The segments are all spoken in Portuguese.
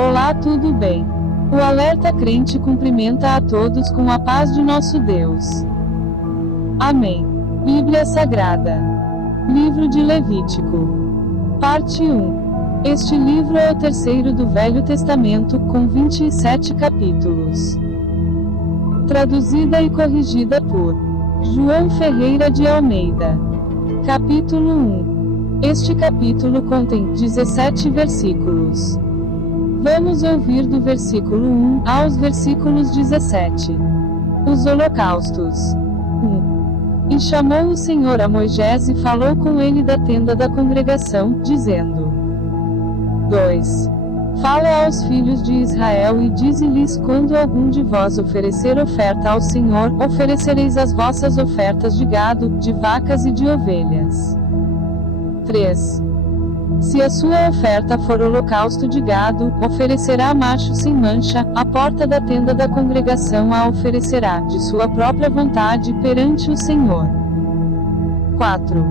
Olá, tudo bem? O Alerta Crente cumprimenta a todos com a paz de nosso Deus. Amém. Bíblia Sagrada. Livro de Levítico. Parte 1. Este livro é o terceiro do Velho Testamento, com 27 capítulos. Traduzida e corrigida por João Ferreira de Almeida. Capítulo 1. Este capítulo contém 17 versículos. Vamos ouvir do versículo 1 aos versículos 17. Os holocaustos. 1. E chamou o Senhor a Moisés e falou com ele da tenda da congregação, dizendo: 2. Fala aos filhos de Israel e dize-lhes: quando algum de vós oferecer oferta ao Senhor, oferecereis as vossas ofertas de gado, de vacas e de ovelhas. 3. Se a sua oferta for holocausto de gado, oferecerá macho sem mancha, à porta da tenda da congregação a oferecerá, de sua própria vontade, perante o Senhor. 4.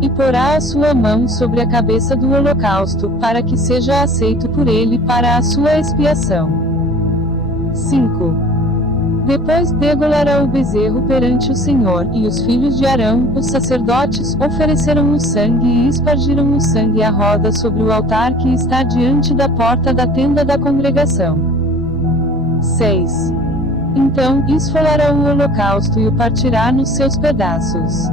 E porá a sua mão sobre a cabeça do holocausto, para que seja aceito por ele para a sua expiação. 5. Depois degolará o bezerro perante o Senhor, e os filhos de Arão, os sacerdotes, ofereceram o sangue e espargiram o sangue à roda sobre o altar que está diante da porta da tenda da congregação. 6. Então, esfolará o holocausto e o partirá nos seus pedaços.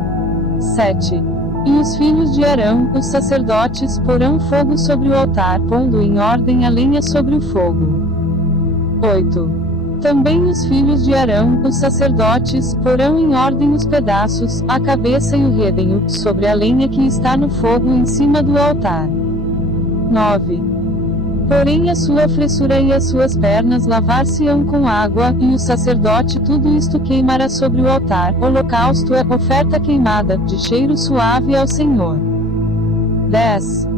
7. E os filhos de Arão, os sacerdotes, porão fogo sobre o altar, pondo em ordem a lenha sobre o fogo. 8. Também os filhos de Arão, os sacerdotes, porão em ordem os pedaços, a cabeça e o redenho, sobre a lenha que está no fogo em cima do altar. 9. Porém a sua fressura e as suas pernas lavar-se-ão com água, e o sacerdote tudo isto queimará sobre o altar. Holocausto é oferta queimada, de cheiro suave ao Senhor. 10.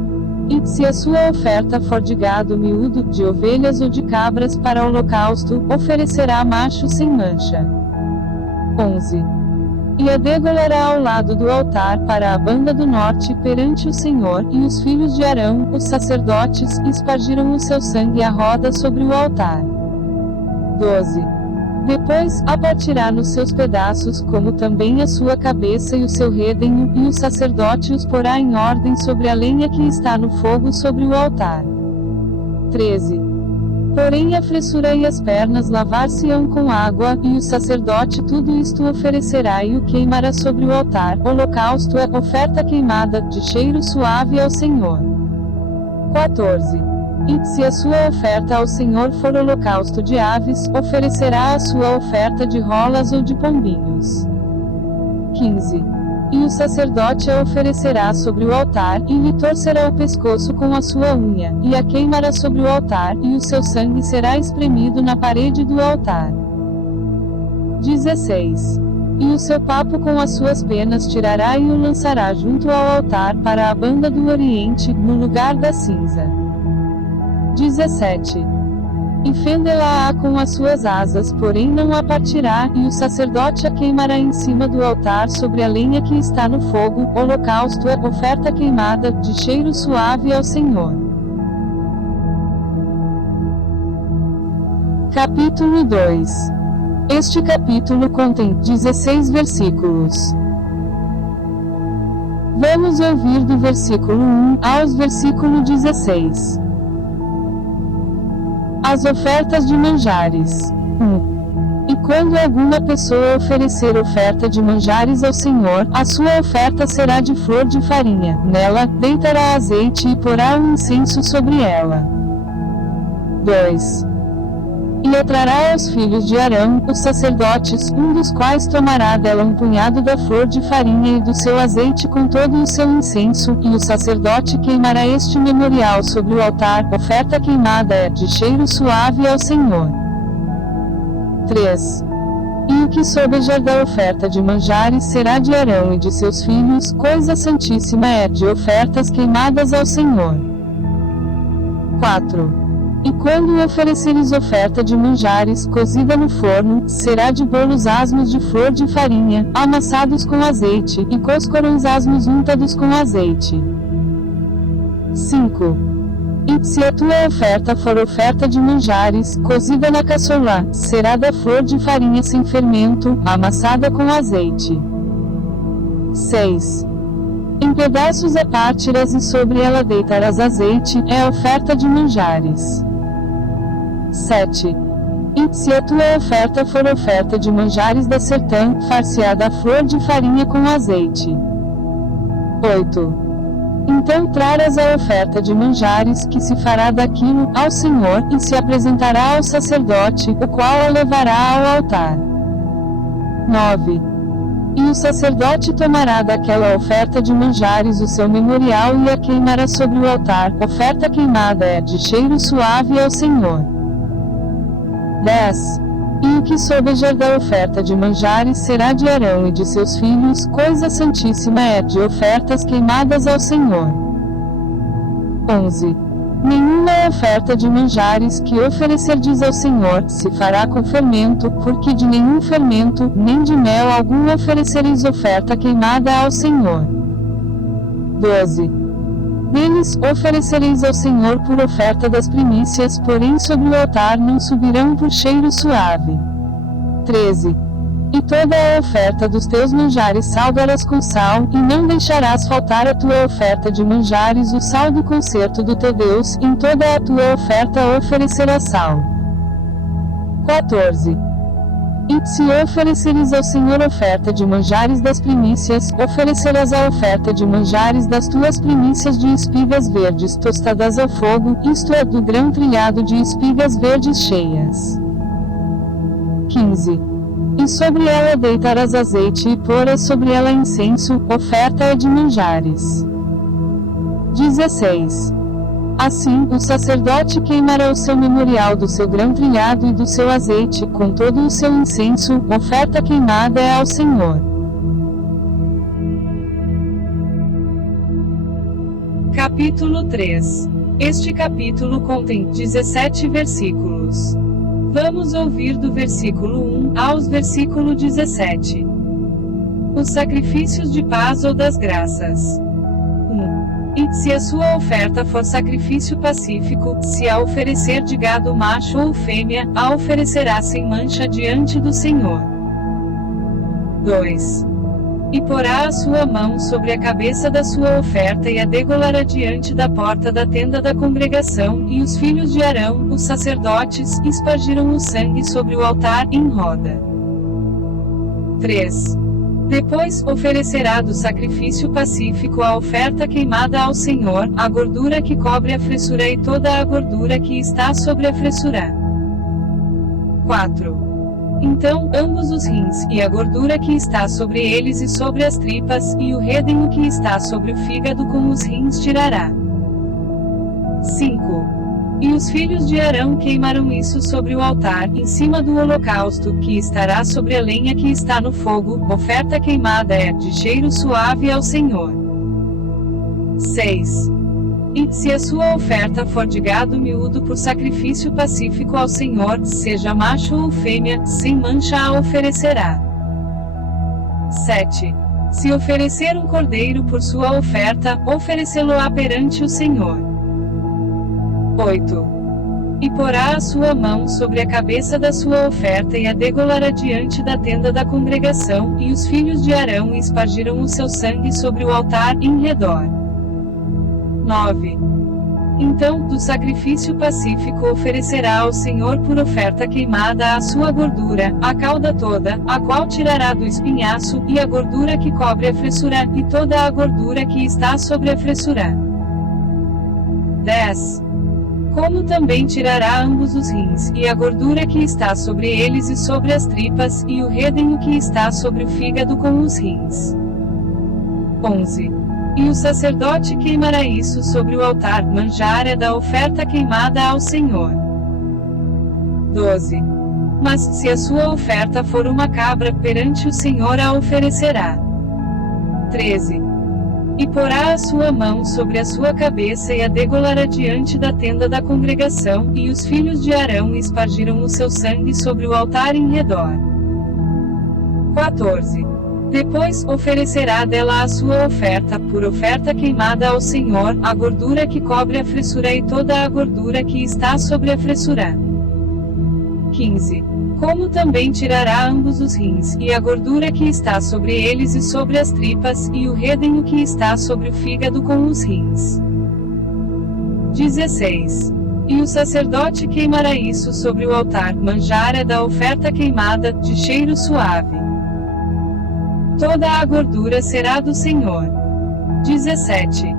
E, se a sua oferta for de gado miúdo, de ovelhas ou de cabras para holocausto, oferecerá macho sem mancha. 11. E a degolará ao lado do altar, para a banda do norte, perante o Senhor, e os filhos de Arão, os sacerdotes, espargiram o seu sangue à roda sobre o altar. 12. Depois, a partirá nos seus pedaços, como também a sua cabeça e o seu redenho, e o sacerdote os porá em ordem sobre a lenha que está no fogo sobre o altar. 13. Porém a fressura e as pernas lavar-se-ão com água, e o sacerdote tudo isto oferecerá e o queimará sobre o altar. Holocausto é oferta queimada, de cheiro suave ao Senhor. 14. E, se a sua oferta ao Senhor for holocausto de aves, oferecerá a sua oferta de rolas ou de pombinhos. 15. E o sacerdote a oferecerá sobre o altar, e lhe torcerá o pescoço com a sua unha, e a queimará sobre o altar, e o seu sangue será espremido na parede do altar. 16. E o seu papo com as suas penas tirará e o lançará junto ao altar para a banda do oriente, no lugar da cinza. 17. E fendê-la-á com as suas asas, porém não a partirá, e o sacerdote a queimará em cima do altar sobre a lenha que está no fogo. Holocausto é oferta queimada, de cheiro suave ao Senhor. Capítulo 2. Este capítulo contém 16 versículos. Vamos ouvir do versículo 1 aos versículo 16. As ofertas de manjares. 1. E quando alguma pessoa oferecer oferta de manjares ao Senhor, a sua oferta será de flor de farinha. Nela, deitará azeite e porá um incenso sobre ela. 2. E atrará aos filhos de Arão, os sacerdotes, um dos quais tomará dela um punhado da flor de farinha e do seu azeite com todo o seu incenso, e o sacerdote queimará este memorial sobre o altar. Oferta queimada é, de cheiro suave ao Senhor. 3. E o que sobejar da oferta de manjares será de Arão e de seus filhos, coisa santíssima é, de ofertas queimadas ao Senhor. 4. E quando ofereceres oferta de manjares, cozida no forno, será de bolos asmos de flor de farinha, amassados com azeite, e coscorões asmos untados com azeite. 5. E se a tua oferta for oferta de manjares, cozida na caçola, será da flor de farinha sem fermento, amassada com azeite. 6. Em pedaços a partirás e sobre ela deitarás azeite, é a oferta de manjares. 7. E se a tua oferta for oferta de manjares da sertã, far-se-á da flor de farinha com azeite. 8. Então trarás a oferta de manjares, que se fará daquilo, ao Senhor, e se apresentará ao sacerdote, o qual a levará ao altar. 9. E o sacerdote tomará daquela oferta de manjares o seu memorial e a queimará sobre o altar. Oferta queimada é de cheiro suave ao Senhor. 10. E o que sobejar da oferta de manjares será de Arão e de seus filhos, coisa santíssima é de ofertas queimadas ao Senhor. 11. Nenhuma oferta de manjares que oferecerdes ao Senhor se fará com fermento, porque de nenhum fermento, nem de mel algum oferecereis oferta queimada ao Senhor. 12. Deles oferecereis ao Senhor por oferta das primícias, porém sobre o altar não subirão por cheiro suave. 13. E toda a oferta dos teus manjares salgarás com sal, e não deixarás faltar a tua oferta de manjares o sal do concerto do teu Deus, em toda a tua oferta oferecerás sal. 14. E se ofereceres ao Senhor oferta de manjares das primícias, oferecerás a oferta de manjares das tuas primícias de espigas verdes tostadas ao fogo, isto é, do grão trilhado de espigas verdes cheias. 15. E sobre ela deitarás azeite e porás sobre ela incenso, oferta é de manjares. 16. Assim, o sacerdote queimará o seu memorial do seu grão trilhado e do seu azeite, com todo o seu incenso, oferta queimada é ao Senhor. Capítulo 3. Este capítulo contém 17 versículos. Vamos ouvir do versículo 1 aos versículo 17. Os sacrifícios de paz ou das graças. 1. E se a sua oferta for sacrifício pacífico, se a oferecer de gado macho ou fêmea, a oferecerá sem mancha diante do Senhor. 2. E porá a sua mão sobre a cabeça da sua oferta e a degolará diante da porta da tenda da congregação, e os filhos de Arão, os sacerdotes, espargiram o sangue sobre o altar, em roda. 3. Depois, oferecerá do sacrifício pacífico a oferta queimada ao Senhor, a gordura que cobre a fressura e toda a gordura que está sobre a fressura. 4. Então, ambos os rins, e a gordura que está sobre eles e sobre as tripas, e o redenho que está sobre o fígado com os rins tirará. 5. E os filhos de Arão queimarão isso sobre o altar, em cima do holocausto, que estará sobre a lenha que está no fogo, oferta queimada é de cheiro suave ao Senhor. 6. E se a sua oferta for de gado miúdo por sacrifício pacífico ao Senhor, seja macho ou fêmea, sem mancha a oferecerá. 7. Se oferecer um cordeiro por sua oferta, oferecê-lo-á perante o Senhor. 8. E porá a sua mão sobre a cabeça da sua oferta e a degolará diante da tenda da congregação, e os filhos de Arão espargiram o seu sangue sobre o altar, em redor. 9. Então, do sacrifício pacífico oferecerá ao Senhor por oferta queimada a sua gordura, a cauda toda, a qual tirará do espinhaço, e a gordura que cobre a fressura, e toda a gordura que está sobre a fressura. 10. Como também tirará ambos os rins, e a gordura que está sobre eles e sobre as tripas, e o redenho que está sobre o fígado com os rins. 11. E o sacerdote queimará isso sobre o altar, manjar é da oferta queimada ao Senhor. 12. Mas, se a sua oferta for uma cabra, perante o Senhor a oferecerá. 13. E porá a sua mão sobre a sua cabeça e a degolará diante da tenda da congregação, e os filhos de Arão espargiram o seu sangue sobre o altar em redor. 14. Depois, oferecerá dela a sua oferta, por oferta queimada ao Senhor, a gordura que cobre a fressura e toda a gordura que está sobre a fressura. 15. Como também tirará ambos os rins, e a gordura que está sobre eles e sobre as tripas, e o redenho que está sobre o fígado com os rins. 16. E o sacerdote queimará isso sobre o altar, manjar é da oferta queimada, de cheiro suave. Toda a gordura será do Senhor. 17.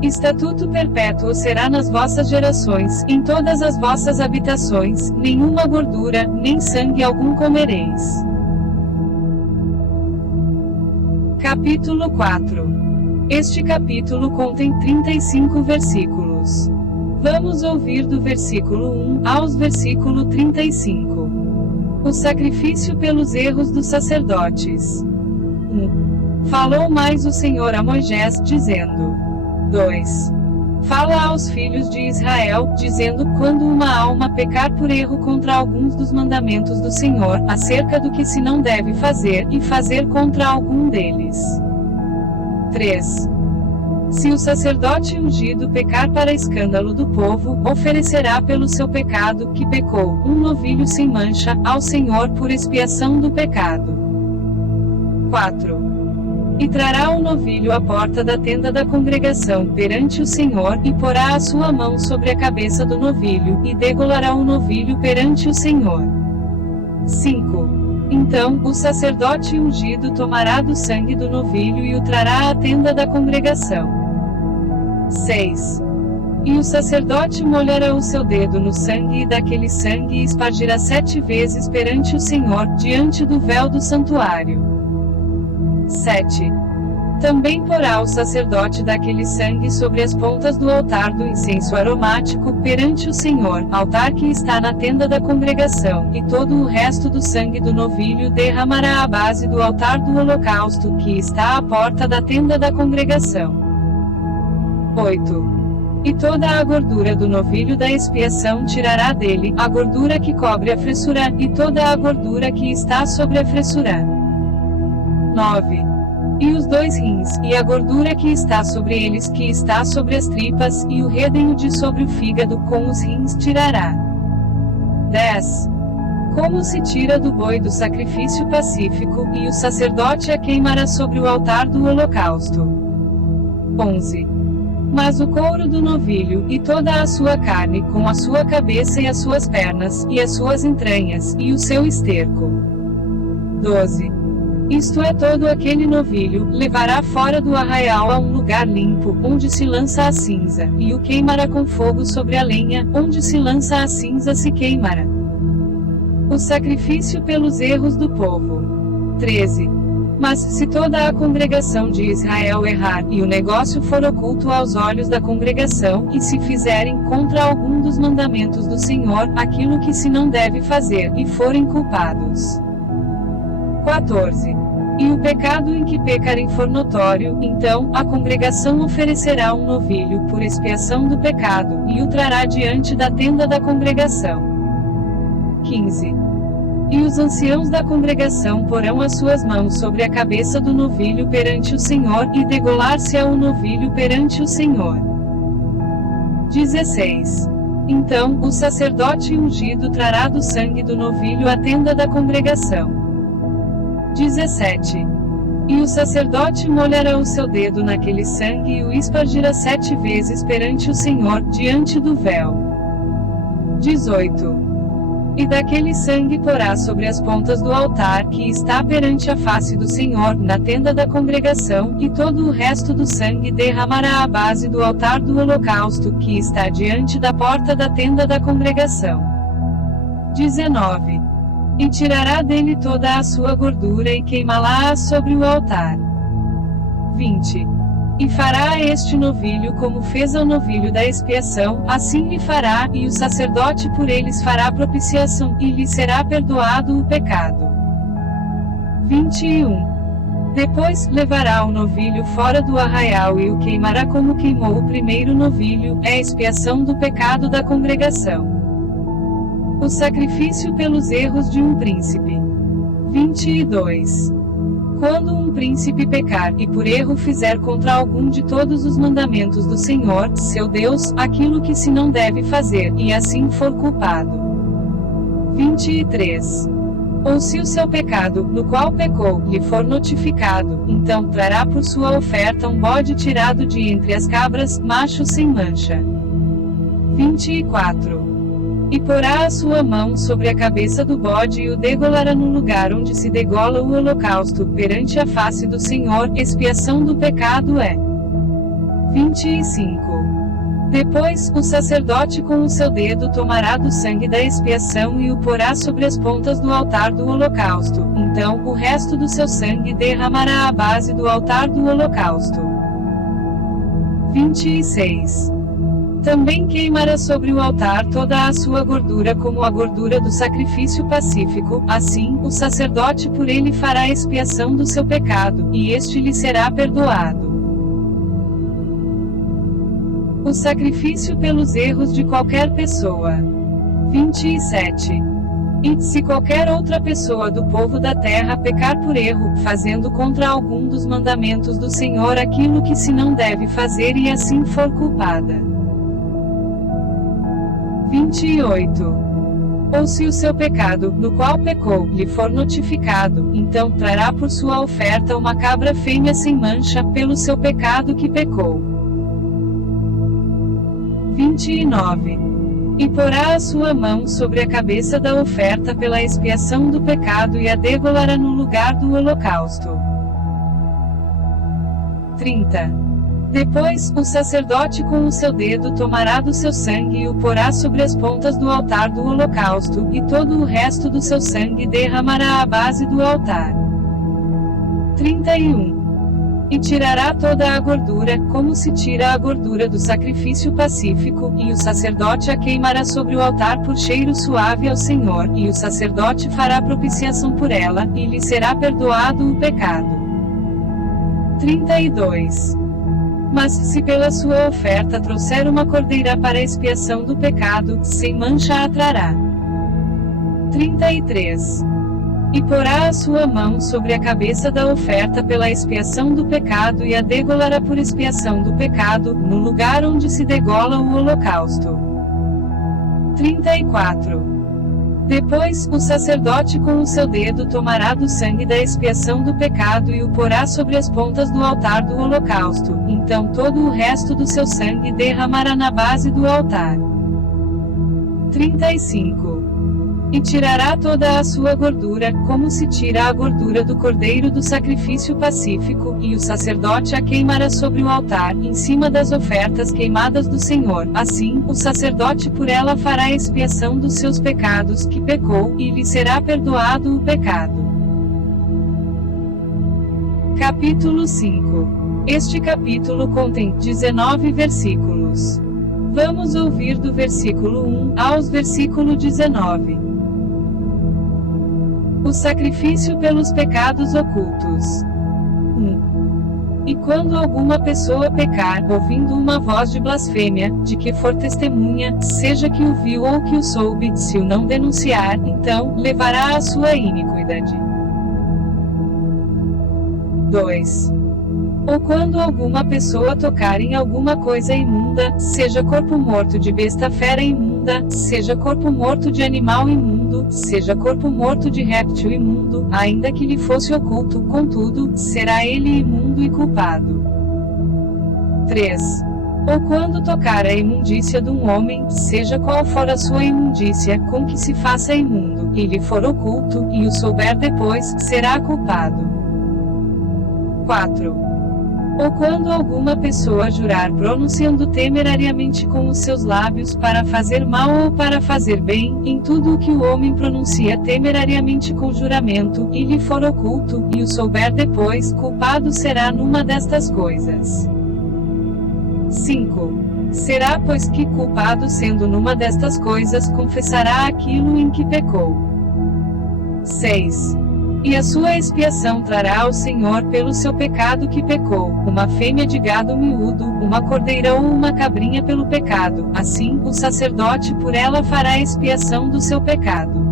Estatuto perpétuo será nas vossas gerações, em todas as vossas habitações, nenhuma gordura, nem sangue algum comereis. Capítulo 4. Este capítulo contém 35 versículos. Vamos ouvir do versículo 1 aos versículo 35. O sacrifício pelos erros dos sacerdotes. 1. Falou mais o Senhor a Moisés, dizendo: 2. Fala aos filhos de Israel, dizendo: quando uma alma pecar por erro contra alguns dos mandamentos do Senhor, acerca do que se não deve fazer, e fazer contra algum deles. 3. Se o sacerdote ungido pecar para escândalo do povo, oferecerá pelo seu pecado, que pecou, um novilho sem mancha, ao Senhor por expiação do pecado. 4. E trará o novilho à porta da tenda da congregação perante o Senhor, e porá a sua mão sobre a cabeça do novilho, e degolará o novilho perante o Senhor. 5. Então, o sacerdote ungido tomará do sangue do novilho e o trará à tenda da congregação. 6. E o sacerdote molhará o seu dedo no sangue e daquele sangue espargirá 7 vezes perante o Senhor, diante do véu do santuário. 7. Também porá o sacerdote daquele sangue sobre as pontas do altar do incenso aromático, perante o Senhor, altar que está na tenda da congregação, e todo o resto do sangue do novilho derramará à base do altar do holocausto, que está à porta da tenda da congregação. 8. E toda a gordura do novilho da expiação tirará dele, a gordura que cobre a fressura, e toda a gordura que está sobre a fressura. 9. E os 2 rins, e a gordura que está sobre eles, que está sobre as tripas, e o redenho de sobre o fígado, com os rins tirará. 10. Como se tira do boi do sacrifício pacífico, e o sacerdote a queimará sobre o altar do holocausto. 11. Mas o couro do novilho, e toda a sua carne, com a sua cabeça e as suas pernas, e as suas entranhas, e o seu esterco. 12. Isto é, todo aquele novilho, levará fora do arraial a um lugar limpo, onde se lança a cinza, e o queimará com fogo sobre a lenha, onde se lança a cinza se queimará. O sacrifício pelos erros do povo. 13. Mas, se toda a congregação de Israel errar, e o negócio for oculto aos olhos da congregação, e se fizerem, contra algum dos mandamentos do Senhor, aquilo que se não deve fazer, e forem culpados. 14. E o pecado em que pecarem for notório, então, a congregação oferecerá um novilho, por expiação do pecado, e o trará diante da tenda da congregação. 15. E os anciãos da congregação porão as suas mãos sobre a cabeça do novilho perante o Senhor, e degolar-se-á o novilho perante o Senhor. 16. Então, o sacerdote ungido trará do sangue do novilho à tenda da congregação. 17. E o sacerdote molhará o seu dedo naquele sangue e o espargirá 7 vezes perante o Senhor, diante do véu. 18. E daquele sangue porá sobre as pontas do altar, que está perante a face do Senhor, na tenda da congregação, e todo o resto do sangue derramará à base do altar do holocausto, que está diante da porta da tenda da congregação. 19. E tirará dele toda a sua gordura e queimá-la sobre o altar. 20. E fará a este novilho como fez ao novilho da expiação, assim lhe fará, e o sacerdote por eles fará propiciação, e lhe será perdoado o pecado. 21. Depois, levará o novilho fora do arraial e o queimará como queimou o primeiro novilho, é a expiação do pecado da congregação. O sacrifício pelos erros de um príncipe. 22. Quando um príncipe pecar, e por erro fizer contra algum de todos os mandamentos do Senhor, seu Deus, aquilo que se não deve fazer, e assim for culpado. 23. Ou se o seu pecado, no qual pecou, lhe for notificado, então trará por sua oferta um bode tirado de entre as cabras, macho sem mancha. 24. E porá a sua mão sobre a cabeça do bode e o degolará no lugar onde se degola o holocausto, perante a face do Senhor, expiação do pecado é. 25. Depois, o sacerdote com o seu dedo tomará do sangue da expiação e o porá sobre as pontas do altar do holocausto, então, o resto do seu sangue derramará à base do altar do holocausto. 26. Também queimará sobre o altar toda a sua gordura como a gordura do sacrifício pacífico, assim, o sacerdote por ele fará expiação do seu pecado, e este lhe será perdoado. O sacrifício pelos erros de qualquer pessoa. 27. E, se qualquer outra pessoa do povo da terra pecar por erro, fazendo contra algum dos mandamentos do Senhor aquilo que se não deve fazer e assim for culpada. 28. Ou se o seu pecado, no qual pecou, lhe for notificado, então trará por sua oferta uma cabra fêmea sem mancha, pelo seu pecado que pecou. 29. E porá a sua mão sobre a cabeça da oferta pela expiação do pecado e a degolará no lugar do holocausto. 30. Depois, o sacerdote com o seu dedo tomará do seu sangue e o porá sobre as pontas do altar do holocausto, e todo o resto do seu sangue derramará à base do altar. 31. E tirará toda a gordura, como se tira a gordura do sacrifício pacífico, e o sacerdote a queimará sobre o altar por cheiro suave ao Senhor, e o sacerdote fará propiciação por ela, e lhe será perdoado o pecado. 32. Mas, se pela sua oferta trouxer uma cordeira para expiação do pecado, sem mancha a trará. 33. E porá a sua mão sobre a cabeça da oferta pela expiação do pecado e a degolará por expiação do pecado, no lugar onde se degola o holocausto. 34. Depois, o sacerdote com o seu dedo tomará do sangue da expiação do pecado e o porá sobre as pontas do altar do holocausto, então todo o resto do seu sangue derramará na base do altar. 35. E tirará toda a sua gordura, como se tira a gordura do cordeiro do sacrifício pacífico, e o sacerdote a queimará sobre o altar, em cima das ofertas queimadas do Senhor. Assim, o sacerdote por ela fará expiação dos seus pecados que pecou, e lhe será perdoado o pecado. Capítulo 5. Este capítulo contém 19 versículos. Vamos ouvir do versículo 1 aos versículo 19. O sacrifício pelos pecados ocultos. 1. E quando alguma pessoa pecar, ouvindo uma voz de blasfêmia, de que for testemunha, seja que o viu ou que o soube, se o não denunciar, então, levará a sua iniquidade. 2. Ou quando alguma pessoa tocar em alguma coisa imunda, seja corpo morto de besta fera imunda, seja corpo morto de animal imundo, seja corpo morto de réptil imundo, ainda que lhe fosse oculto, contudo, será ele imundo e culpado. 3. Ou quando tocar a imundícia de um homem, seja qual for a sua imundícia, com que se faça imundo, e lhe for oculto, e o souber depois, será culpado. 4. Ou quando alguma pessoa jurar pronunciando temerariamente com os seus lábios para fazer mal ou para fazer bem, em tudo o que o homem pronuncia temerariamente com juramento, e lhe for oculto, e o souber depois, culpado será numa destas coisas. 5. Será, pois que culpado sendo numa destas coisas, confessará aquilo em que pecou. 6. E a sua expiação trará ao Senhor pelo seu pecado que pecou, uma fêmea de gado miúdo, uma cordeira ou uma cabrinha pelo pecado, assim, o sacerdote por ela fará expiação do seu pecado.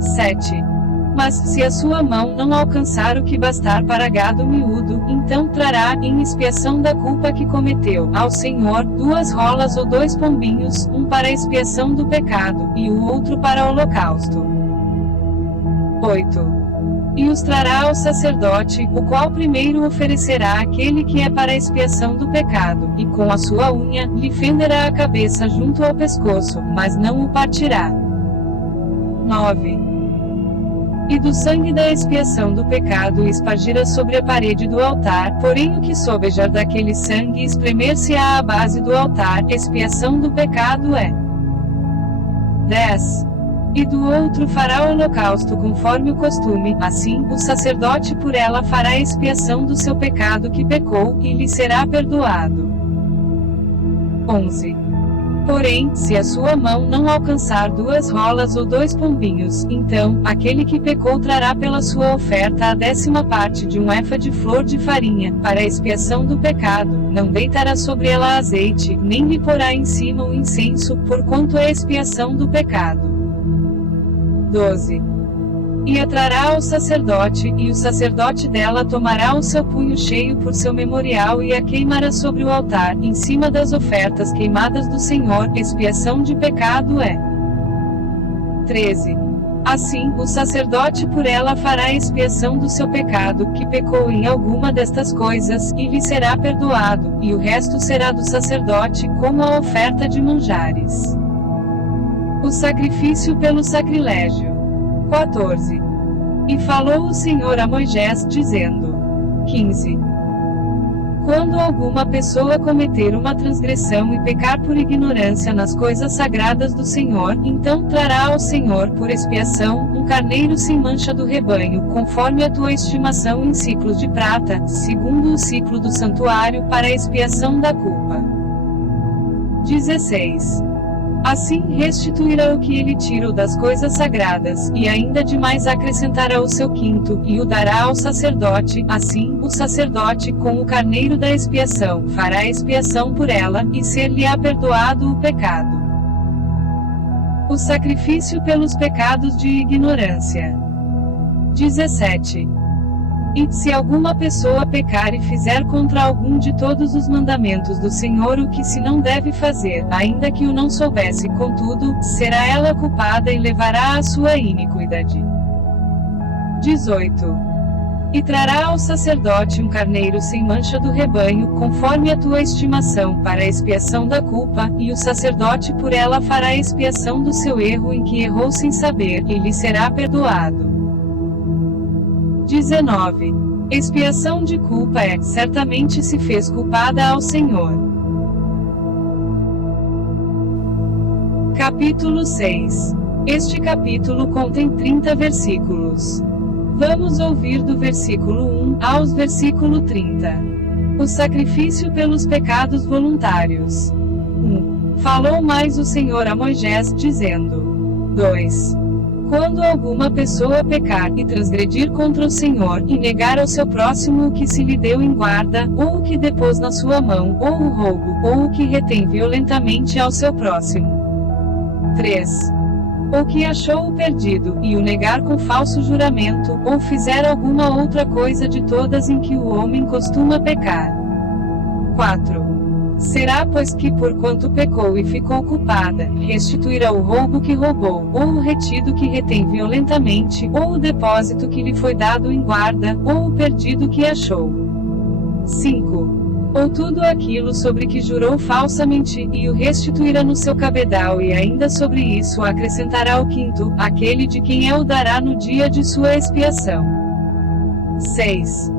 7. Mas, se a sua mão não alcançar o que bastar para gado miúdo, então trará, em expiação da culpa que cometeu, ao Senhor, 2 rolas ou 2 pombinhos, um para a expiação do pecado, e o outro para o holocausto. 8. E os trará ao sacerdote, o qual primeiro oferecerá aquele que é para a expiação do pecado, e com a sua unha, lhe fenderá a cabeça junto ao pescoço, mas não o partirá. 9. E do sangue da expiação do pecado espargira sobre a parede do altar, porém o que sobejar daquele sangue espremer-se-á à base do altar, expiação do pecado é. 10. E do outro fará o holocausto conforme o costume, assim, o sacerdote por ela fará expiação do seu pecado que pecou, e lhe será perdoado. 11. Porém, se a sua mão não alcançar 2 rolas ou 2 pombinhos, então, aquele que pecou trará pela sua oferta a 10ª parte de um efa de flor de farinha, para a expiação do pecado, não deitará sobre ela azeite, nem lhe porá em cima o incenso, porquanto é a expiação do pecado. 12. E a trará ao sacerdote, e o sacerdote dela tomará o seu punho cheio por seu memorial e a queimará sobre o altar, em cima das ofertas queimadas do Senhor, expiação de pecado é. 13. Assim, o sacerdote por ela fará expiação do seu pecado, que pecou em alguma destas coisas, e lhe será perdoado, e o resto será do sacerdote, como a oferta de manjares. O sacrifício pelo sacrilégio. 14. E falou o Senhor a Moisés, dizendo: 15. Quando alguma pessoa cometer uma transgressão e pecar por ignorância nas coisas sagradas do Senhor, então trará ao Senhor por expiação, um carneiro sem mancha do rebanho, conforme a tua estimação em ciclos de prata, segundo o ciclo do santuário, para a expiação da culpa. 16. Assim restituirá o que ele tirou das coisas sagradas, e ainda demais acrescentará o seu quinto, e o dará ao sacerdote. Assim, o sacerdote, com o carneiro da expiação, fará a expiação por ela, e ser-lhe-á perdoado o pecado. O sacrifício pelos pecados de ignorância. 17. E, se alguma pessoa pecar e fizer contra algum de todos os mandamentos do Senhor o que se não deve fazer, ainda que o não soubesse, contudo, será ela culpada e levará a sua iniquidade. 18. E trará ao sacerdote um carneiro sem mancha do rebanho, conforme a tua estimação, para a expiação da culpa, e o sacerdote por ela fará a expiação do seu erro em que errou sem saber, e lhe será perdoado. 19. Expiação de culpa é, certamente se fez culpada ao Senhor. Capítulo 6. Este capítulo contém 30 versículos. Vamos ouvir do versículo 1 aos versículo 30. O sacrifício pelos pecados voluntários. 1. Falou mais o Senhor a Moisés, dizendo: 2. Quando alguma pessoa pecar e transgredir contra o Senhor, e negar ao seu próximo o que se lhe deu em guarda, ou o que depôs na sua mão, ou o roubo, ou o que retém violentamente ao seu próximo. 3. Ou que achou o perdido, e o negar com falso juramento, ou fizer alguma outra coisa de todas em que o homem costuma pecar. 4. Será, pois, que porquanto pecou e ficou culpada, restituirá o roubo que roubou, ou o retido que retém violentamente, ou o depósito que lhe foi dado em guarda, ou o perdido que achou. 5. Ou tudo aquilo sobre que jurou falsamente, e o restituirá no seu cabedal, e ainda sobre isso acrescentará o quinto, aquele de quem é o dará no dia de sua expiação. 6.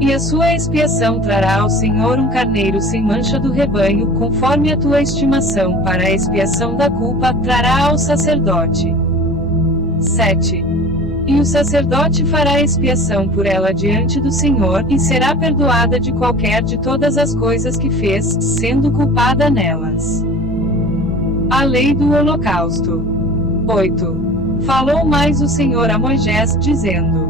E a sua expiação trará ao Senhor um carneiro sem mancha do rebanho, conforme a tua estimação, para a expiação da culpa, trará ao sacerdote. 7. E o sacerdote fará expiação por ela diante do Senhor, e será perdoada de qualquer de todas as coisas que fez, sendo culpada nelas. A lei do holocausto. 8. Falou mais o Senhor a Moisés, dizendo: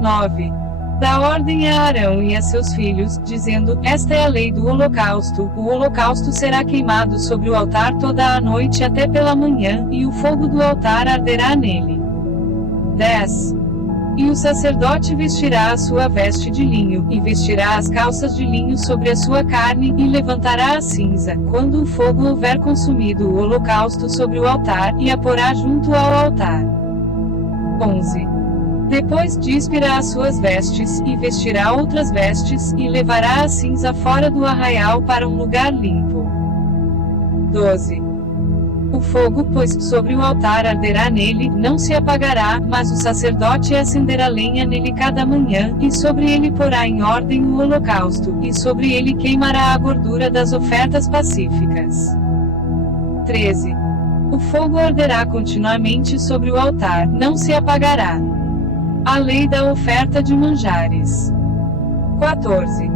9. Dá ordem a Arão e a seus filhos, dizendo: esta é a lei do holocausto. O holocausto será queimado sobre o altar toda a noite até pela manhã, e o fogo do altar arderá nele. 10. E o sacerdote vestirá a sua veste de linho, e vestirá as calças de linho sobre a sua carne, e levantará a cinza, quando o fogo houver consumido o holocausto sobre o altar, e a porá junto ao altar. 11. Depois despirá as suas vestes, e vestirá outras vestes, e levará a cinza fora do arraial para um lugar limpo. 12. O fogo, pois, sobre o altar arderá nele, não se apagará, mas o sacerdote acenderá lenha nele cada manhã, e sobre ele porá em ordem o holocausto, e sobre ele queimará a gordura das ofertas pacíficas. 13. O fogo arderá continuamente sobre o altar, não se apagará. A lei da oferta de manjares. 14.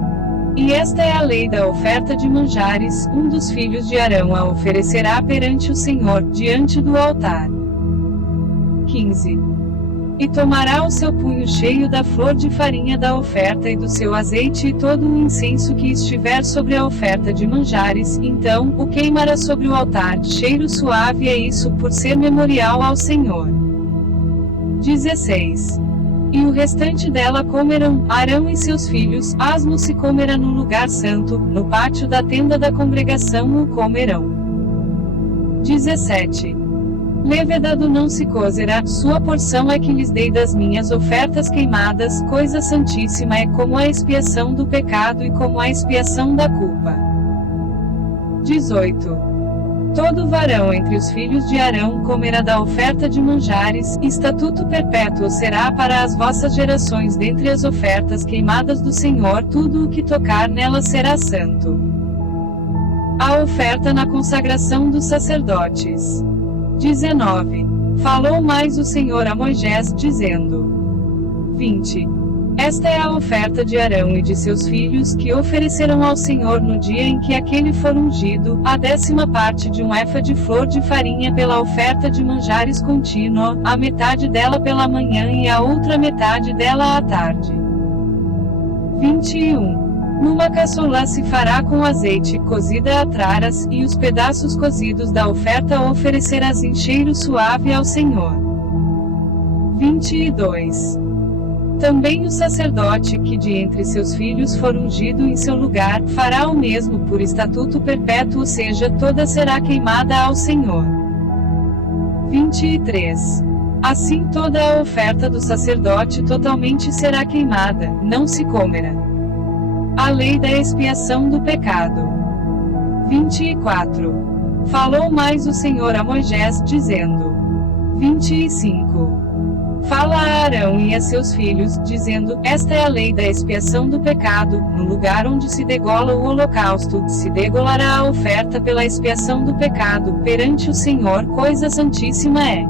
E esta é a lei da oferta de manjares: um dos filhos de Arão a oferecerá perante o Senhor, diante do altar. 15. E tomará o seu punho cheio da flor de farinha da oferta e do seu azeite e todo o incenso que estiver sobre a oferta de manjares, então o queimará sobre o altar, cheiro suave é isso por ser memorial ao Senhor. 16. E o restante dela comerão Arão e seus filhos, asmo se comerá no lugar santo, no pátio da tenda da congregação o comerão. 17. Levedado não se cozerá, sua porção é que lhes dei das minhas ofertas queimadas, coisa santíssima é como a expiação do pecado e como a expiação da culpa. 18. Todo varão entre os filhos de Arão comerá da oferta de manjares, estatuto perpétuo será para as vossas gerações dentre as ofertas queimadas do Senhor, tudo o que tocar nela será santo. A oferta na consagração dos sacerdotes. 19. Falou mais o Senhor a Moisés, dizendo: 20. Esta é a oferta de Arão e de seus filhos, que oferecerão ao Senhor no dia em que aquele for ungido, a 10ª parte de um efa de flor de farinha pela oferta de manjares contínua, a metade dela pela manhã e a outra metade dela à tarde. 21. Numa caçola se fará com azeite, cozida a traras, e os pedaços cozidos da oferta oferecerás em cheiro suave ao Senhor. 22. Também o sacerdote que de entre seus filhos for ungido em seu lugar, fará o mesmo por estatuto perpétuo, ou seja, toda será queimada ao Senhor. 23. Assim toda a oferta do sacerdote totalmente será queimada, não se comerá. A lei da expiação do pecado. 24. Falou mais o Senhor a Moisés, dizendo: 25. Fala a Arão e a seus filhos, dizendo: esta é a lei da expiação do pecado, no lugar onde se degola o holocausto, se degolará a oferta pela expiação do pecado, perante o Senhor, coisa santíssima é.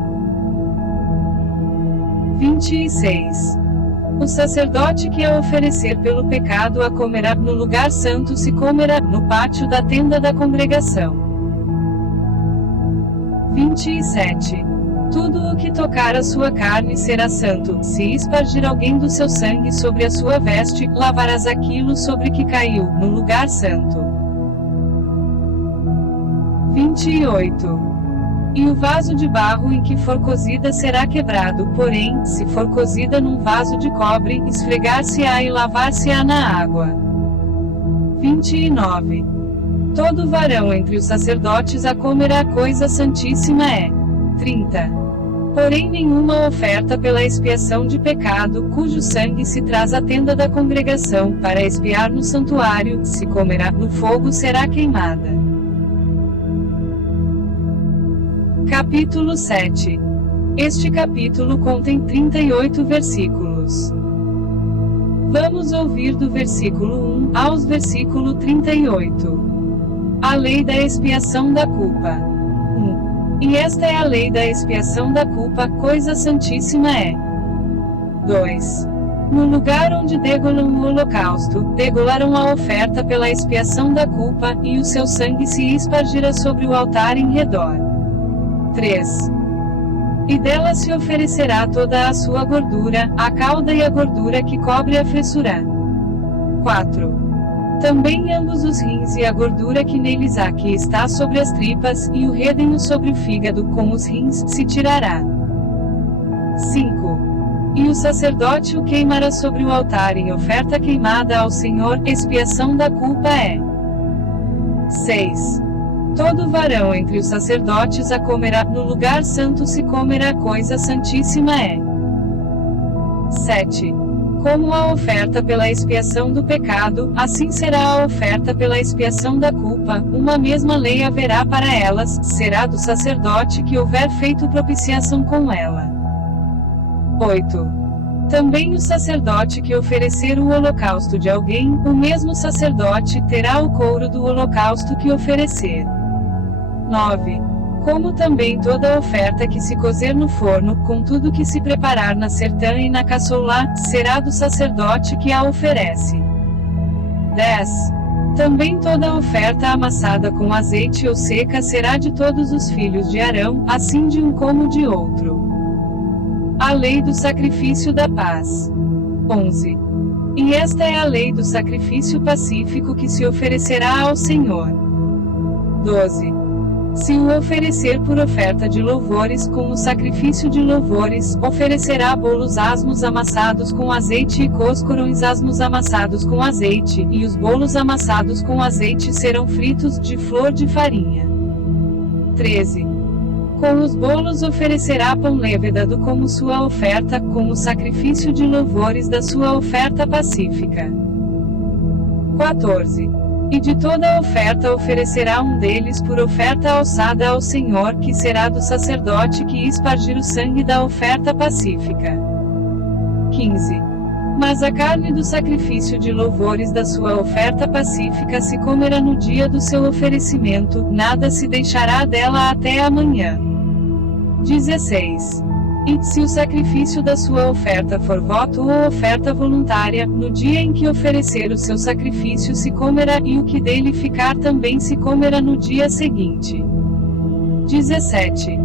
26. O sacerdote que a oferecer pelo pecado a comerá, no lugar santo se comerá, no pátio da tenda da congregação. 27. Tudo o que tocar a sua carne será santo, se espargir alguém do seu sangue sobre a sua veste, lavarás aquilo sobre que caiu, no lugar santo. 28. E o vaso de barro em que for cozida será quebrado, porém, se for cozida num vaso de cobre, esfregar-se-á e lavar-se-á na água. 29. Todo varão entre os sacerdotes a comerá, coisa santíssima é. 30. Porém nenhuma oferta pela expiação de pecado, cujo sangue se traz à tenda da congregação, para expiar no santuário, se comerá, no fogo será queimada. Capítulo 7. Este capítulo contém 38 versículos. Vamos ouvir do versículo 1 aos versículo 38. A lei da expiação da culpa. E esta é a lei da expiação da culpa, coisa santíssima é. 2. No lugar onde degolam o holocausto, degolarão a oferta pela expiação da culpa, e o seu sangue se espargirá sobre o altar em redor. 3. E dela se oferecerá toda a sua gordura, a cauda e a gordura que cobre a fressura. 4. Também ambos os rins e a gordura que neles há, que está sobre as tripas, e o redenho sobre o fígado com os rins, se tirará. 5. E o sacerdote o queimará sobre o altar em oferta queimada ao Senhor, expiação da culpa é. 6. Todo varão entre os sacerdotes a comerá, no lugar santo se comerá coisa santíssima é. 7. Como a oferta pela expiação do pecado, assim será a oferta pela expiação da culpa, uma mesma lei haverá para elas, será do sacerdote que houver feito propiciação com ela. 8. Também o sacerdote que oferecer o holocausto de alguém, o mesmo sacerdote terá o couro do holocausto que oferecer. 9. Como também toda oferta que se cozer no forno, com tudo que se preparar na sertã e na caçoula, será do sacerdote que a oferece. 10. Também toda oferta amassada com azeite ou seca será de todos os filhos de Arão, assim de um como de outro. A lei do sacrifício da paz. 11. E esta é a lei do sacrifício pacífico que se oferecerá ao Senhor. 12. Se o oferecer por oferta de louvores, com o sacrifício de louvores, oferecerá bolos asmos amassados com azeite e coscorões asmos amassados com azeite, e os bolos amassados com azeite serão fritos de flor de farinha. 13. Com os bolos oferecerá pão levedado como sua oferta, com o sacrifício de louvores da sua oferta pacífica. 14. E de toda a oferta oferecerá um deles por oferta alçada ao Senhor, que será do sacerdote que espargir o sangue da oferta pacífica. 15. Mas a carne do sacrifício de louvores da sua oferta pacífica se comerá no dia do seu oferecimento, nada se deixará dela até amanhã. 16. E, se o sacrifício da sua oferta for voto ou oferta voluntária, no dia em que oferecer o seu sacrifício se comerá, e o que dele ficar também se comerá no dia seguinte. 17.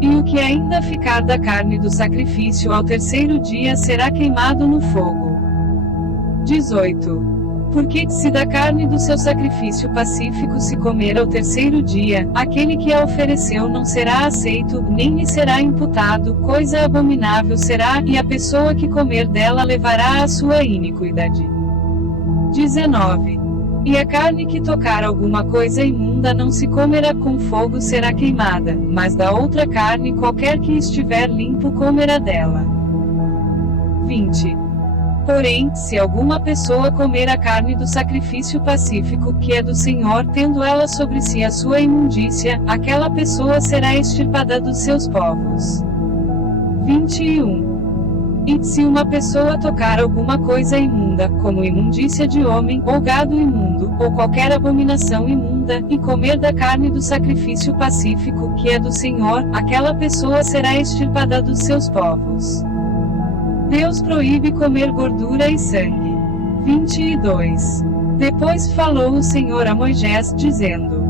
E o que ainda ficar da carne do sacrifício ao terceiro dia será queimado no fogo. 18. Porque, se da carne do seu sacrifício pacífico se comer ao terceiro dia, aquele que a ofereceu não será aceito, nem lhe será imputado, coisa abominável será, e a pessoa que comer dela levará a sua iniquidade. 19. E a carne que tocar alguma coisa imunda não se comerá com fogo será queimada, mas da outra carne qualquer que estiver limpo comerá dela. 20. Porém, se alguma pessoa comer a carne do sacrifício pacífico, que é do Senhor, tendo ela sobre si a sua imundícia, aquela pessoa será extirpada dos seus povos. 21. E, se uma pessoa tocar alguma coisa imunda, como imundícia de homem, ou gado imundo, ou qualquer abominação imunda, e comer da carne do sacrifício pacífico, que é do Senhor, aquela pessoa será extirpada dos seus povos. Deus proíbe comer gordura e sangue. 22. Depois falou o Senhor a Moisés, dizendo.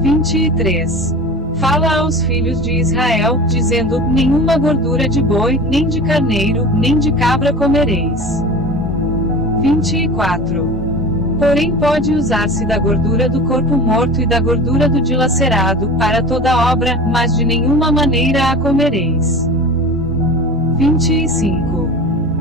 23. Fala aos filhos de Israel, dizendo: nenhuma gordura de boi, nem de carneiro, nem de cabra comereis. 24. Porém pode usar-se da gordura do corpo morto e da gordura do dilacerado, para toda obra, mas de nenhuma maneira a comereis. 25.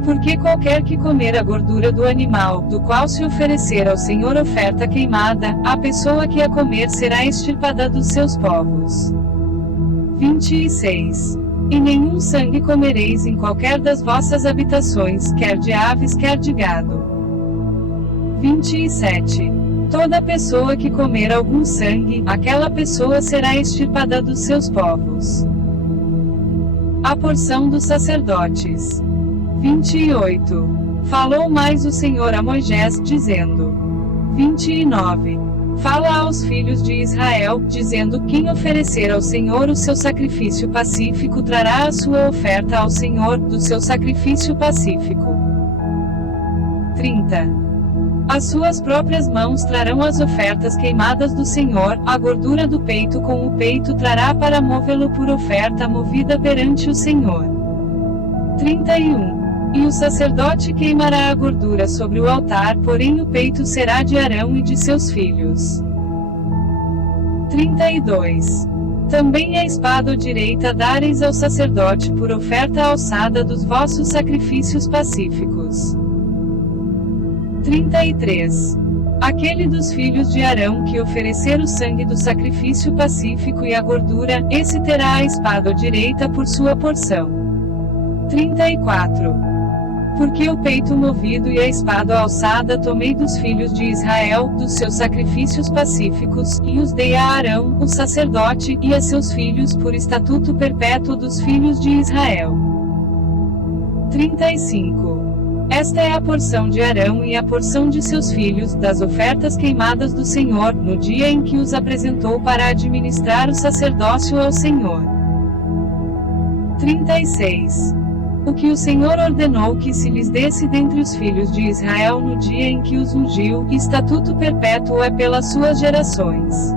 Porque qualquer que comer a gordura do animal, do qual se oferecer ao Senhor oferta queimada, a pessoa que a comer será extirpada dos seus povos. 26. E nenhum sangue comereis em qualquer das vossas habitações, quer de aves, quer de gado. 27. Toda pessoa que comer algum sangue, aquela pessoa será extirpada dos seus povos. A porção dos sacerdotes. 28. Falou mais o Senhor a Moisés, dizendo. 29. Fala aos filhos de Israel, dizendo: quem oferecer ao Senhor o seu sacrifício pacífico trará a sua oferta ao Senhor, do seu sacrifício pacífico. 30. As suas próprias mãos trarão as ofertas queimadas do Senhor, a gordura do peito com o peito trará para movê-lo por oferta movida perante o Senhor. 31. E o sacerdote queimará a gordura sobre o altar, porém o peito será de Arão e de seus filhos. 32. Também a espada direita dareis ao sacerdote por oferta alçada dos vossos sacrifícios pacíficos. 33. Aquele dos filhos de Arão que oferecer o sangue do sacrifício pacífico e a gordura, esse terá a espada direita por sua porção. 34. Porque o peito movido e a espada alçada tomei dos filhos de Israel, dos seus sacrifícios pacíficos, e os dei a Arão, o sacerdote, e a seus filhos por estatuto perpétuo dos filhos de Israel. 35. Esta é a porção de Arão e a porção de seus filhos, das ofertas queimadas do Senhor, no dia em que os apresentou para administrar o sacerdócio ao Senhor. 36. O que o Senhor ordenou que se lhes desse dentre os filhos de Israel no dia em que os ungiu, estatuto perpétuo é pelas suas gerações.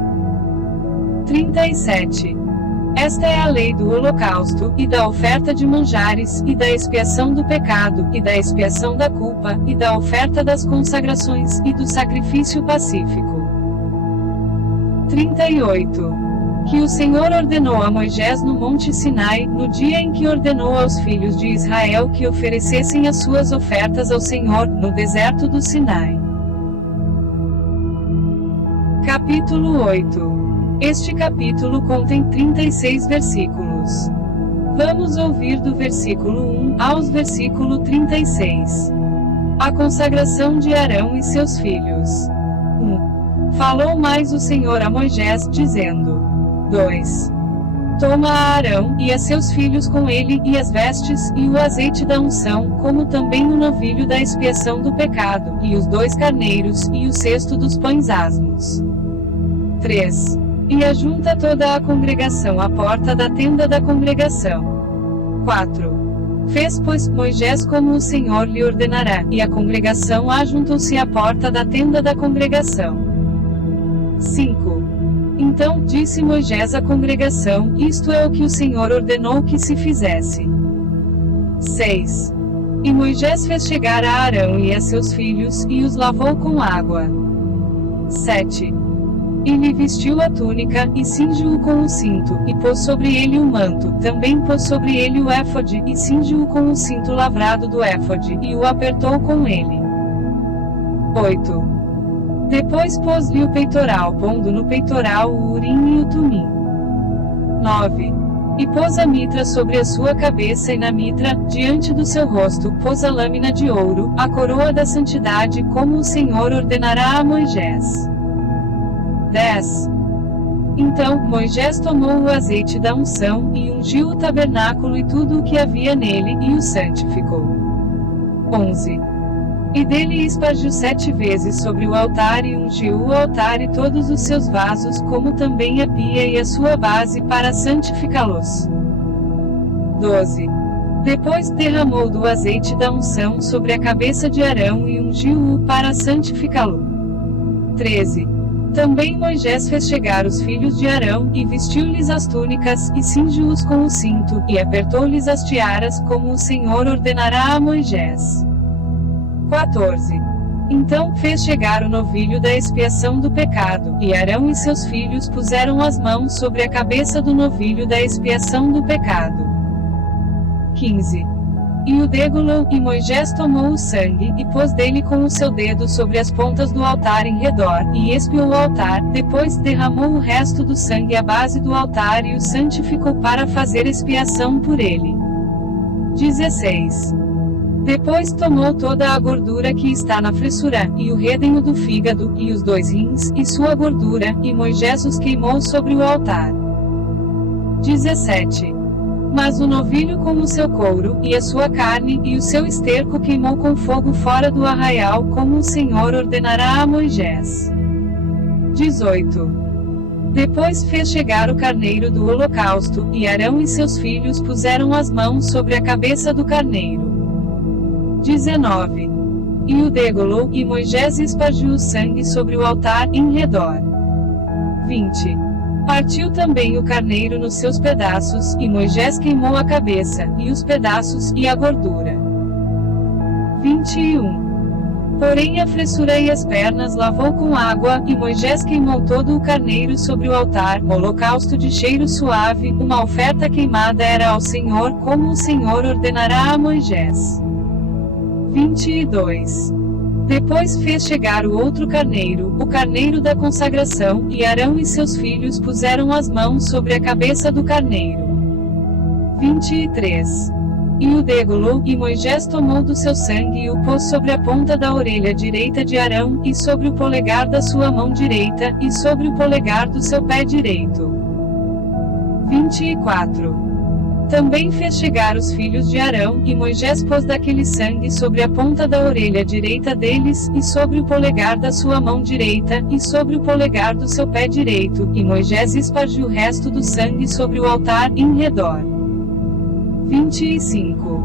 37. Esta é a lei do holocausto, e da oferta de manjares, e da expiação do pecado, e da expiação da culpa, e da oferta das consagrações, e do sacrifício pacífico. 38. Que o Senhor ordenou a Moisés no monte Sinai, no dia em que ordenou aos filhos de Israel que oferecessem as suas ofertas ao Senhor, no deserto do Sinai. Capítulo 8. Este capítulo contém 36 versículos. Vamos ouvir do versículo 1 aos versículo 36. A consagração de Arão e seus filhos. 1. Falou mais o Senhor a Moisés, dizendo: 2. Toma a Arão, e a seus filhos com ele, e as vestes, e o azeite da unção, como também o novilho da expiação do pecado, e os 2 carneiros, e o cesto dos pães asmos. 3. E ajunta toda a congregação à porta da tenda da congregação. 4. Fez, pois, Moisés como o Senhor lhe ordenará, e a congregação ajuntou-se à porta da tenda da congregação. 5. Então, disse Moisés à congregação, isto é o que o Senhor ordenou que se fizesse. 6. E Moisés fez chegar a Arão e a seus filhos, e os lavou com água. 7. E lhe vestiu a túnica, e cingiu-o com o cinto, e pôs sobre ele o manto, também pôs sobre ele o éfode, e cingiu-o com o cinto lavrado do éfode, e o apertou com ele. 8. Depois pôs-lhe o peitoral, pondo no peitoral o urim e o tumim. 9. E pôs a mitra sobre a sua cabeça e na mitra, diante do seu rosto, pôs a lâmina de ouro, a coroa da santidade, como o Senhor ordenará a Moisés. 10. Então, Moisés tomou o azeite da unção, e ungiu o tabernáculo e tudo o que havia nele, e o santificou. 11. E dele espargiu 7 vezes sobre o altar e ungiu o altar e todos os seus vasos, como também a pia e a sua base para santificá-los. 12. Depois derramou do azeite da unção sobre a cabeça de Arão e ungiu-o para santificá-lo. 13. Também Moisés fez chegar os filhos de Arão, e vestiu-lhes as túnicas, e cingiu-os com o cinto, e apertou-lhes as tiaras, como o Senhor ordenará a Moisés. 14. Então fez chegar o novilho da expiação do pecado, e Arão e seus filhos puseram as mãos sobre a cabeça do novilho da expiação do pecado. 15. E o degolou, e Moisés tomou o sangue, e pôs dele com o seu dedo sobre as pontas do altar em redor, e expiou o altar, depois derramou o resto do sangue à base do altar e o santificou para fazer expiação por ele. 16. Depois tomou toda a gordura que está na fressura, e o redenho do fígado, e os 2 rins, e sua gordura, e Moisés os queimou sobre o altar. 17. Mas o novilho com o seu couro, e a sua carne, e o seu esterco queimou com fogo fora do arraial, como o Senhor ordenará a Moisés. 18. Depois fez chegar o carneiro do holocausto, e Arão e seus filhos puseram as mãos sobre a cabeça do carneiro. 19. E o degolou, e Moisés espargiu o sangue sobre o altar, em redor. 20. Partiu também o carneiro nos seus pedaços, e Moisés queimou a cabeça, e os pedaços, e a gordura. 21. Porém a fressura e as pernas lavou com água, e Moisés queimou todo o carneiro sobre o altar, holocausto de cheiro suave, uma oferta queimada era ao Senhor, como o Senhor ordenará a Moisés. 22. Depois fez chegar o outro carneiro, o carneiro da consagração, e Arão e seus filhos puseram as mãos sobre a cabeça do carneiro. 23. E o degolou, e Moisés tomou do seu sangue e o pôs sobre a ponta da orelha direita de Arão, e sobre o polegar da sua mão direita, e sobre o polegar do seu pé direito. 24. Também fez chegar os filhos de Arão, e Moisés pôs daquele sangue sobre a ponta da orelha direita deles, e sobre o polegar da sua mão direita, e sobre o polegar do seu pé direito, e Moisés espargiu o resto do sangue sobre o altar, em redor. 25.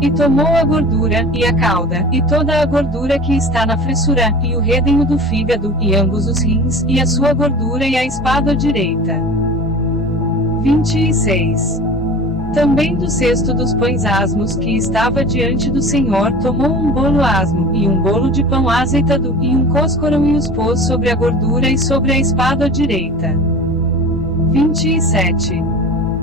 E tomou a gordura, e a cauda, e toda a gordura que está na fressura, e o redenho do fígado, e ambos os rins, e a sua gordura e a espádua direita. 26. Também do cesto dos pães asmos que estava diante do Senhor tomou um bolo asmo, e um bolo de pão azeitado, e um coscorão e os pôs sobre a gordura e sobre a espádua direita. 27.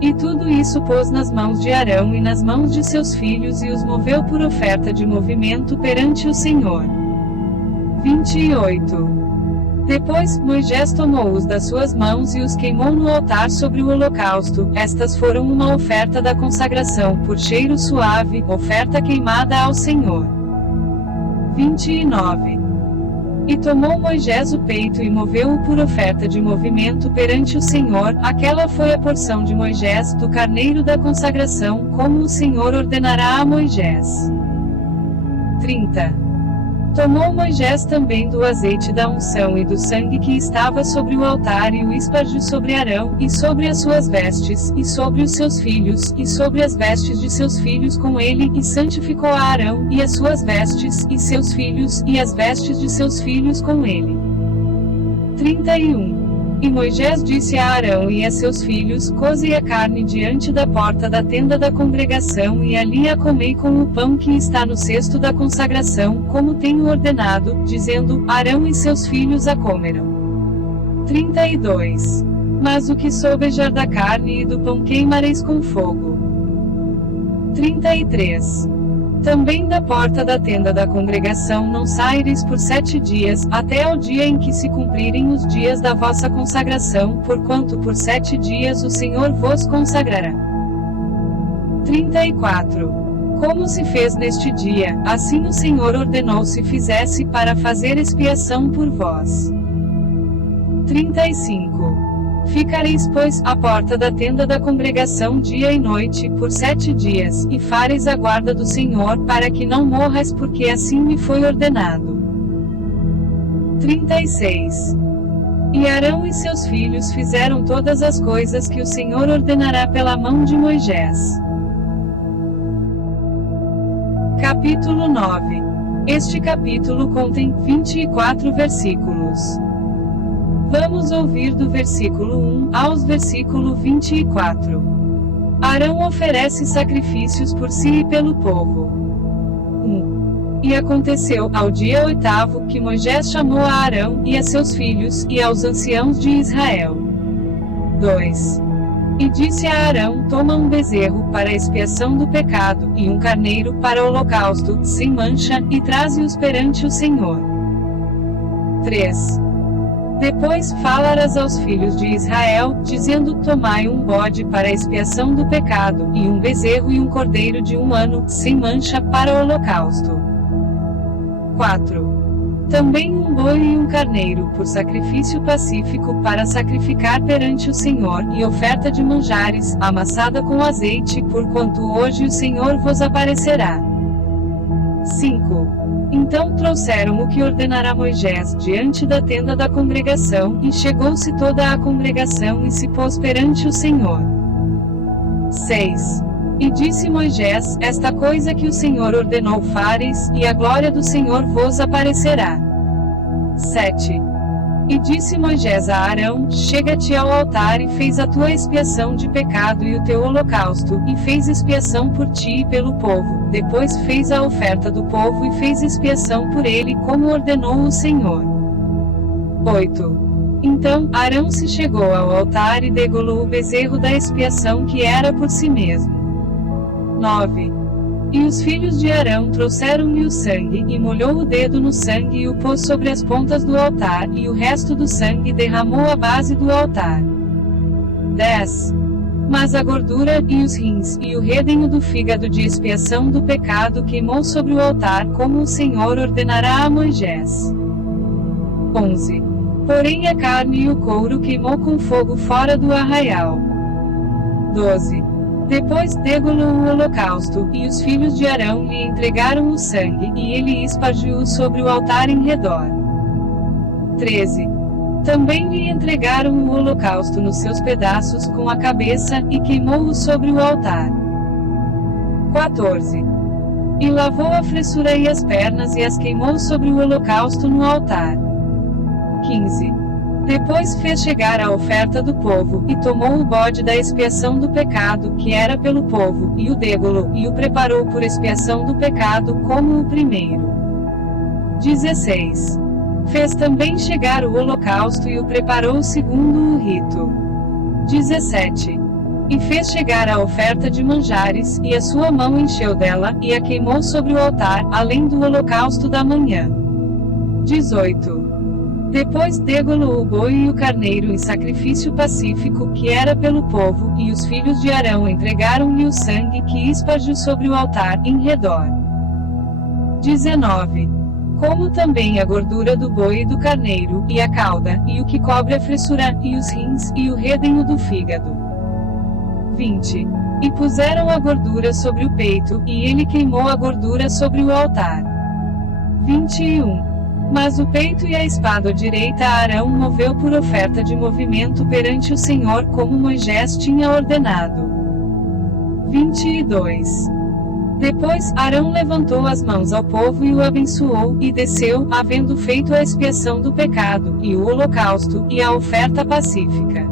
E tudo isso pôs nas mãos de Arão e nas mãos de seus filhos e os moveu por oferta de movimento perante o Senhor. 28. Depois, Moisés tomou-os das suas mãos e os queimou no altar sobre o holocausto. Estas foram uma oferta da consagração por cheiro suave, oferta queimada ao Senhor. 29. E tomou Moisés o peito e moveu-o por oferta de movimento perante o Senhor. Aquela foi a porção de Moisés, do carneiro da consagração, como o Senhor ordenará a Moisés. 30. Tomou Moisés também do azeite da unção e do sangue que estava sobre o altar e o espargiu sobre Arão, e sobre as suas vestes, e sobre os seus filhos, e sobre as vestes de seus filhos com ele, e santificou a Arão, e as suas vestes, e seus filhos, e as vestes de seus filhos com ele. 31. E Moisés disse a Arão e a seus filhos: Cozei a carne diante da porta da tenda da congregação e ali a comei com o pão que está no cesto da consagração, como tenho ordenado, dizendo: Arão e seus filhos a comerão. 32. Mas o que sobejar da carne e do pão queimareis com fogo. 33. Também da porta da tenda da congregação não saireis por 7 dias, até ao dia em que se cumprirem os dias da vossa consagração, porquanto por 7 dias o Senhor vos consagrará. 34. Como se fez neste dia, assim o Senhor ordenou se fizesse, para fazer expiação por vós. 35. Ficareis, pois, à porta da tenda da congregação dia e noite, por 7 dias, e fareis a guarda do Senhor, para que não morrais, porque assim me foi ordenado. 36. E Arão e seus filhos fizeram todas as coisas que o Senhor ordenará pela mão de Moisés. Capítulo 9. Este capítulo contém 24 versículos. Vamos ouvir do versículo 1 aos versículo 24. Arão oferece sacrifícios por si e pelo povo. 1. E aconteceu, ao dia 8º, que Moisés chamou a Arão, e a seus filhos, e aos anciãos de Israel. 2. E disse a Arão: Toma um bezerro, para a expiação do pecado, e um carneiro, para o holocausto, sem mancha, e traze-os perante o Senhor. 3. Depois falarás aos filhos de Israel, dizendo: Tomai um bode para a expiação do pecado, e um bezerro e um cordeiro de 1 ano, sem mancha, para o holocausto. 4. Também um boi e um carneiro, por sacrifício pacífico, para sacrificar perante o Senhor, e oferta de manjares, amassada com azeite, porquanto hoje o Senhor vos aparecerá. 5. Então trouxeram o que ordenara Moisés diante da tenda da congregação, e chegou-se toda a congregação e se pôs perante o Senhor. 6. E disse Moisés: Esta coisa que o Senhor ordenou fareis, e a glória do Senhor vos aparecerá. 7. E disse Moisés a Arão: Chega-te ao altar e fez a tua expiação de pecado e o teu holocausto, e fez expiação por ti e pelo povo. Depois fez a oferta do povo e fez expiação por ele, como ordenou o Senhor. 8. Então, Arão se chegou ao altar e degolou o bezerro da expiação que era por si mesmo. 9. E os filhos de Arão trouxeram-lhe o sangue, e molhou o dedo no sangue e o pôs sobre as pontas do altar, e o resto do sangue derramou à base do altar. 10. Mas a gordura, e os rins, e o redenho do fígado de expiação do pecado queimou sobre o altar, como o Senhor ordenará a Moisés. 11. Porém a carne e o couro queimou com fogo fora do arraial. 12. Depois degolou o holocausto, e os filhos de Arão lhe entregaram o sangue, e ele espargiu-o sobre o altar em redor. 13. Também lhe entregaram o holocausto nos seus pedaços com a cabeça, e queimou-o sobre o altar. 14. E lavou a fressura e as pernas e as queimou sobre o holocausto no altar. 15. Depois fez chegar a oferta do povo, e tomou o bode da expiação do pecado, que era pelo povo, e o degolou, e o preparou por expiação do pecado, como o primeiro. 16. Fez também chegar o holocausto e o preparou segundo o rito. 17. E fez chegar a oferta de manjares, e a sua mão encheu dela, e a queimou sobre o altar, além do holocausto da manhã. 18. Depois degolou o boi e o carneiro em sacrifício pacífico, que era pelo povo, e os filhos de Arão entregaram-lhe o sangue que espargiu sobre o altar, em redor. 19. Como também a gordura do boi e do carneiro, e a cauda, e o que cobre a fressura, e os rins, e o redenho do fígado. 20. E puseram a gordura sobre o peito, e ele queimou a gordura sobre o altar. 21. Mas o peito e a espádua direita Arão moveu por oferta de movimento perante o Senhor, como Moisés tinha ordenado. 22. Depois, Arão levantou as mãos ao povo e o abençoou, e desceu, havendo feito a expiação do pecado, e o holocausto, e a oferta pacífica.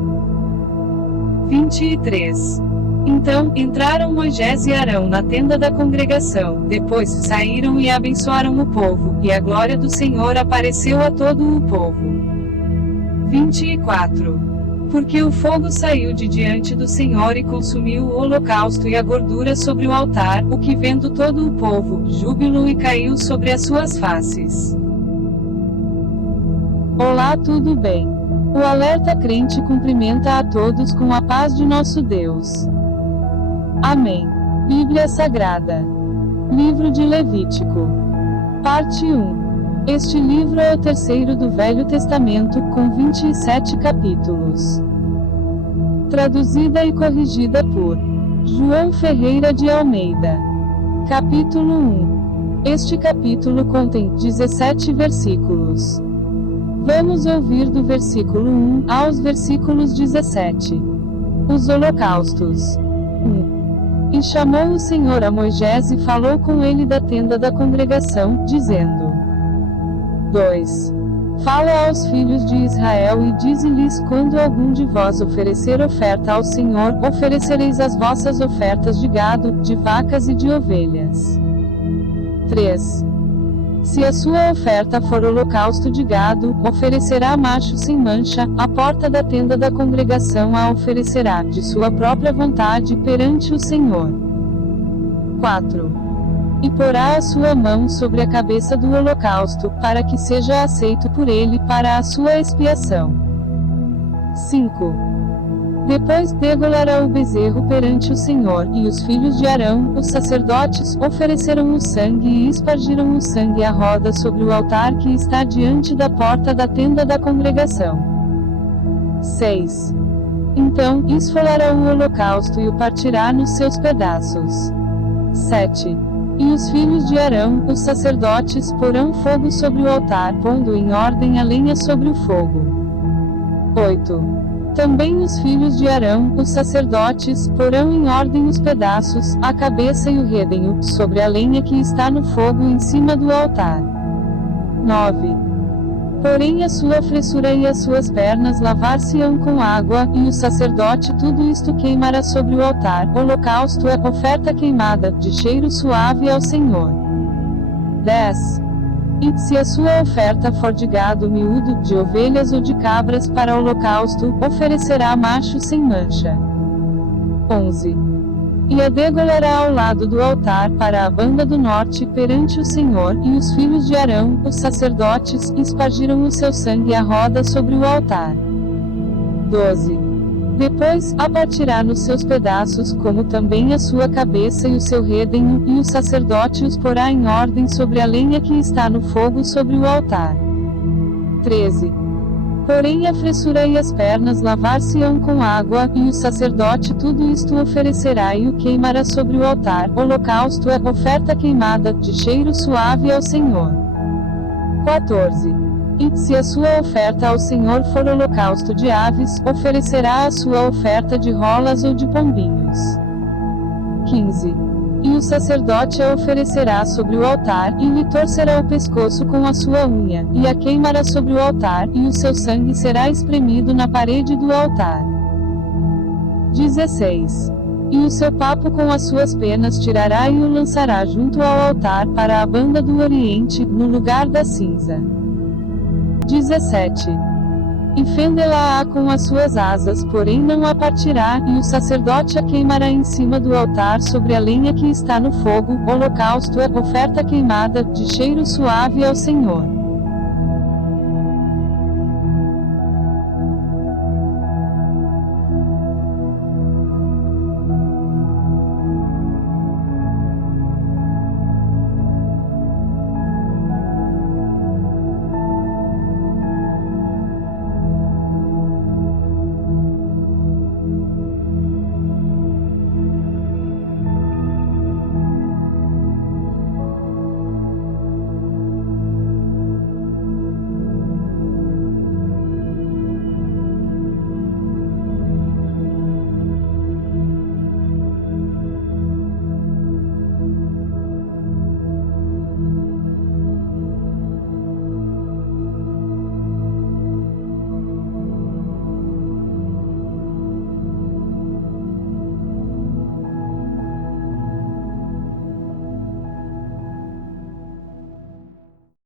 23. Então, entraram Moisés e Arão na tenda da congregação, depois saíram e abençoaram o povo, e a glória do Senhor apareceu a todo o povo. 24. Porque o fogo saiu de diante do Senhor e consumiu o holocausto e a gordura sobre o altar, o que vendo todo o povo, júbilo e caiu sobre as suas faces. Olá, tudo bem? O Alerta Crente cumprimenta a todos com a paz de nosso Deus. Amém. Bíblia Sagrada. Livro de Levítico. Parte 1. Este livro é o terceiro do Velho Testamento, com 27 capítulos. Traduzida e corrigida por João Ferreira de Almeida. Capítulo 1. Este capítulo contém 17 versículos. Vamos ouvir do versículo 1 aos versículos 17. Os holocaustos. 1. E chamou o Senhor a Moisés e falou com ele da tenda da congregação, dizendo: 2. Fala aos filhos de Israel e dize-lhes: quando algum de vós oferecer oferta ao Senhor, oferecereis as vossas ofertas de gado, de vacas e de ovelhas. 3. Se a sua oferta for holocausto de gado, oferecerá macho sem mancha, à porta da tenda da congregação a oferecerá, de sua própria vontade, perante o Senhor. 4. E porá a sua mão sobre a cabeça do holocausto, para que seja aceito por ele para a sua expiação. 5. Depois degolará o bezerro perante o Senhor, e os filhos de Arão, os sacerdotes, ofereceram o sangue e espargiram o sangue à roda sobre o altar que está diante da porta da tenda da congregação. 6. Então, esfolará o holocausto e o partirá nos seus pedaços. 7. E os filhos de Arão, os sacerdotes, porão fogo sobre o altar, pondo em ordem a lenha sobre o fogo. 8. Também os filhos de Arão, os sacerdotes, porão em ordem os pedaços, a cabeça e o redenho, sobre a lenha que está no fogo em cima do altar. 9. Porém a sua fressura e as suas pernas lavar-se-ão com água, e o sacerdote tudo isto queimará sobre o altar. Holocausto é oferta queimada, de cheiro suave ao Senhor. 10. E se a sua oferta for de gado miúdo, de ovelhas ou de cabras para holocausto, oferecerá macho sem mancha. 11. E a degolará ao lado do altar para a banda do norte perante o Senhor, e os filhos de Arão, os sacerdotes, espargiram o seu sangue à roda sobre o altar. 12. Depois, a partirá nos seus pedaços, como também a sua cabeça e o seu redenho, e o sacerdote os porá em ordem sobre a lenha que está no fogo sobre o altar. 13. Porém a fressura e as pernas lavar-se-ão com água, e o sacerdote tudo isto oferecerá e o queimará sobre o altar. Holocausto é oferta queimada, de cheiro suave ao Senhor. 14. E se a sua oferta ao Senhor for holocausto de aves, oferecerá a sua oferta de rolas ou de pombinhos. 15. E o sacerdote a oferecerá sobre o altar, e lhe torcerá o pescoço com a sua unha, e a queimará sobre o altar, e o seu sangue será espremido na parede do altar. 16. E o seu papo com as suas penas tirará e o lançará junto ao altar para a banda do oriente, no lugar da cinza. 17. E fendê-la-á com as suas asas, porém não a partirá, e o sacerdote a queimará em cima do altar sobre a lenha que está no fogo. Holocausto é oferta queimada, de cheiro suave ao Senhor.